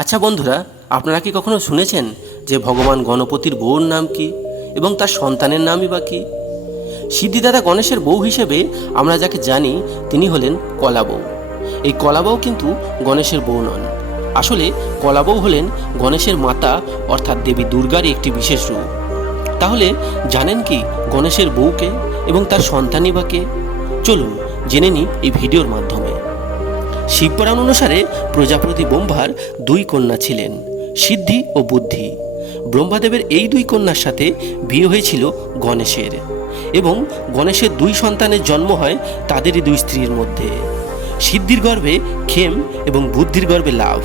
আচ্ছা বন্ধুরা, আপনারা কি কখনো শুনেছেন যে ভগবান গণপতির বউর নাম কি এবং তার সন্তানের নামই বা কি? সিদ্ধিদাতা গণেশের বউ হিসেবে আমরা যাকে জানি তিনি হলেন কলাবউ এই কলাবউ কিন্তু গণেশের বউ নন। আসলে কলাবউ হলেন গণেশের মাতা অর্থাৎ দেবী দুর্গারই একটি বিশেষ রূপ। তাহলে জানেন কি গণেশের বউকে এবং তার সন্তানই বা কে? চলুন জেনে নিই এই ভিডিওর মাধ্যমে। শিবপুরাণ অনুসারে প্রজাপতি ব্রহ্মার দুই কন্যা ছিলেন, সিদ্ধি ও বুদ্ধি। ব্রহ্মাদেবের এই দুই কন্যার সাথে বিয়ে হয়েছিল গণেশের এবং গণেশের দুই সন্তানের জন্ম হয় তাদেরই দুই স্ত্রীর মধ্যে। সিদ্ধির গর্ভে খেম এবং বুদ্ধির গর্ভে লাভ।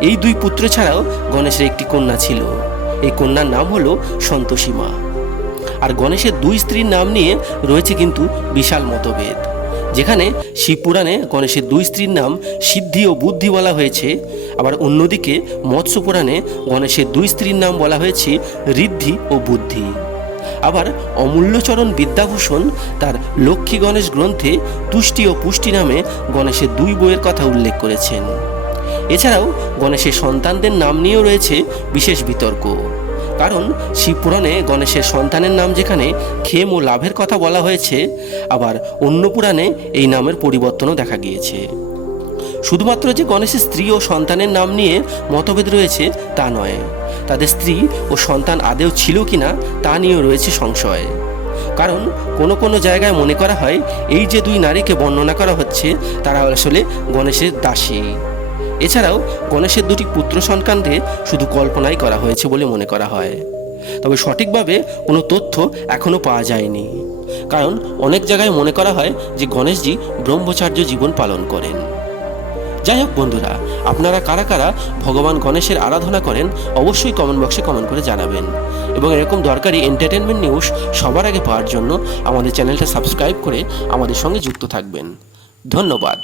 এই দুই পুত্র ছাড়াও গণেশের একটি কন্যা ছিল। এই কন্যার নাম হলো সন্তোষী মা। আর গণেশের দুই স্ত্রীর নাম নিয়ে রয়েছে কিন্তু বিশাল মতভেদ। যেখানে শিবপুরাণে গণেশের দুই স্ত্রীর নাম সিদ্ধি ও বুদ্ধি বলা হয়েছে। আবার অন্যদিকে মৎস্য পুরাণে গণেশের দুই স্ত্রীর নাম বলা হয়েছে ঋদ্ধি ও বুদ্ধি। আবার অমূল্যচরণ বিদ্যাভূষণ তার লক্ষ্মী গণেশ গ্রন্থে তুষ্টি ও পুষ্টি নামে গণেশের দুই বইয়ের কথা উল্লেখ করেছেন। এছাড়াও গণেশের সন্তানদের নাম নিয়েও রয়েছে বিশেষ বিতর্ক। কারণ শিবপুরাণে গণেশের সন্তানের নাম যেখানে খেম ও লাভের কথা বলা হয়েছে, আবার অন্য পুরাণে এই নামের পরিবর্তনও দেখা গিয়েছে। শুধুমাত্র যে গণেশের স্ত্রী ও সন্তানের নাম নিয়ে মতভেদ রয়েছে, তা নয়। তাদের স্ত্রী ও সন্তান আদেও ছিল কিনা, তা নিয়েও রয়েছে সংশয়। কারণ কোনো কোনো জায়গায় মনে করা হয়, এই যে দুই নারীকে বর্ণনা করা হচ্ছে, তারা আসলে গণেশের দাসী। এছাড়াও গণেশের দুটি পুত্র সন্তানদের শুধু কল্পনাই করা হয়েছে বলে মনে করা হয়। তবে সঠিকভাবে কোনো তথ্য এখনও পাওয়া যায়নি। কারণ অনেক জায়গায় মনে করা হয় যে গণেশজি ব্রহ্মচার্য জীবন পালন করেন। যাই হোক বন্ধুরা, আপনারা কারা কারা ভগবান গণেশের আরাধনা করেন অবশ্যই কমেন্ট বক্সে কমেন্ট করে জানাবেন। এবং এরকম দরকারি এন্টারটেনমেন্ট নিউজ সবার আগে পাওয়ার জন্য আমাদের চ্যানেলটা সাবস্ক্রাইব করে আমাদের সঙ্গে যুক্ত থাকবেন। ধন্যবাদ।